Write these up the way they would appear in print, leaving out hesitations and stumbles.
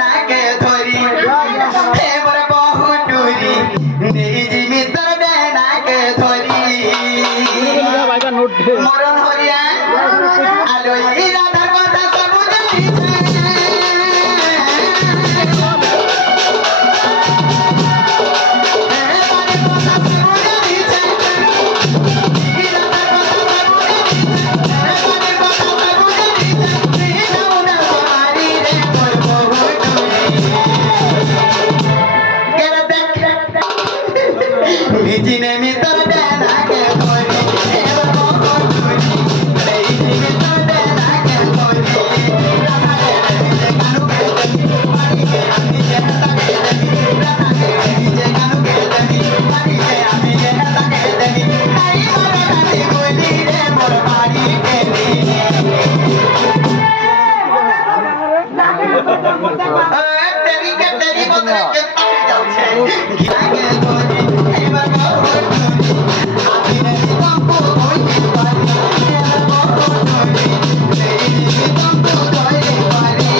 নাকে ধরি এবার বহু টুরি নেই জিমি তোর দে নাকে ধরি মরণ হরিয়া আলোই রাধার কথা সবু জানিছে ভিজিনে মিতর দেনাকে ধরি এবার বহু টুরি নেই জিমি তোর দে নাকে ধরি রাধাকে দেখিছে কানুকে দেখি বাড়িকে আমি যে তাকে দেখি রাধাকে দেখিছে কানুকে দেখি বাড়িকে আমি যে তাকে দেখি তাই মনে কাটি বলি রে মোর বাড়ি গেলি তেরি কে তেরি বদলে কে তাকে যাচ্ছে ঘিরাকে ধরি এবার বহু টুরি আমি রে তম্পু হইতে পারি এবার বহু টুরি নেই জিমি তম্পু হইতে পারি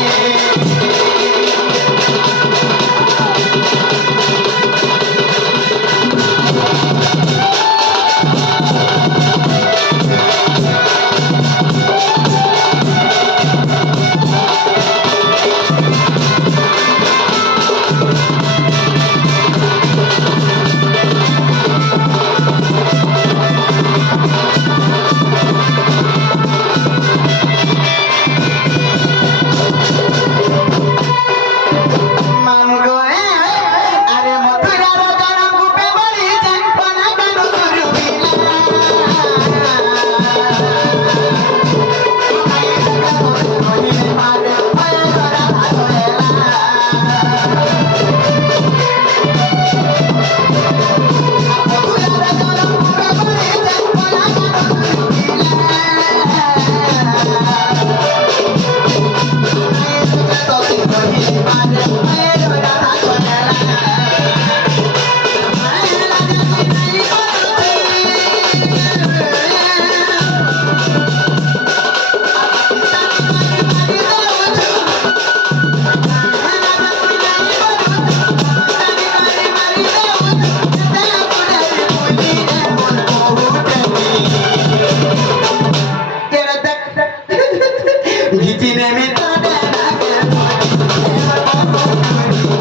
ভিজিনে মিতর দেনাকে ধরি এবার বহু টুরি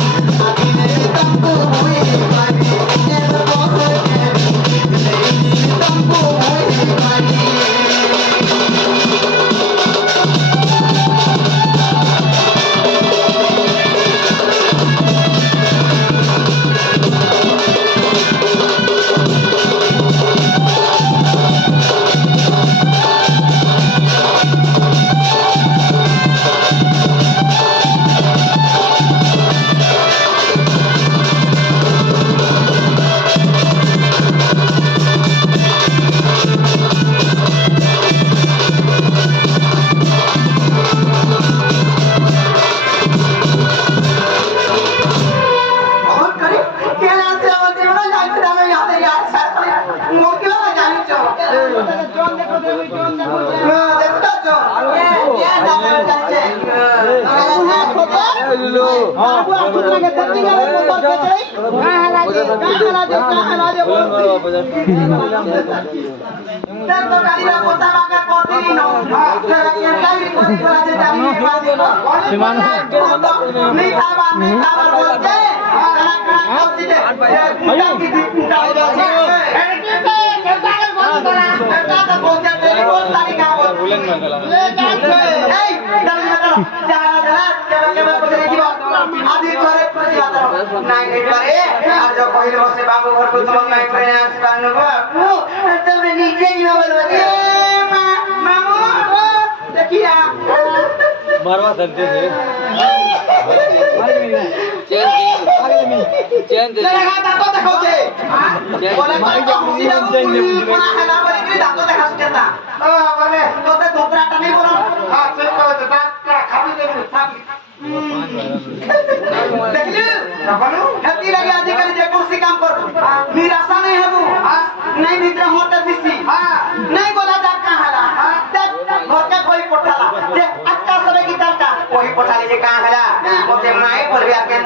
আমি রে তম্পু হইতে পারি এবার বহু টুরি নেই জিমি তম্পু হইতে পারি पहले बसे बाबू घर को तुम नहीं करे आसमान बाबू तुमने नीचे ही बोलो मामू देखिया मारवा सकते थे चैन दे लगा दांतो देखो छे बोले मारी के खुशी ना कोना है ना बोले कि दांतो देखा सकता बोले तो ते धोतराटा नहीं बोलो हां चल को दांत खाबी दे खाबी देखलु बाबू हती लगे आजकल जे कुर्सी काम कर निराशा नहीं है वो नहीं भीतर होटल दिसी नहीं बोला जा कहां हला घर का कोई पोठाला जे अक्का सबे की दरका कोई पोठाले जे कहां हला ওকে মাই বলবে আর কেনতা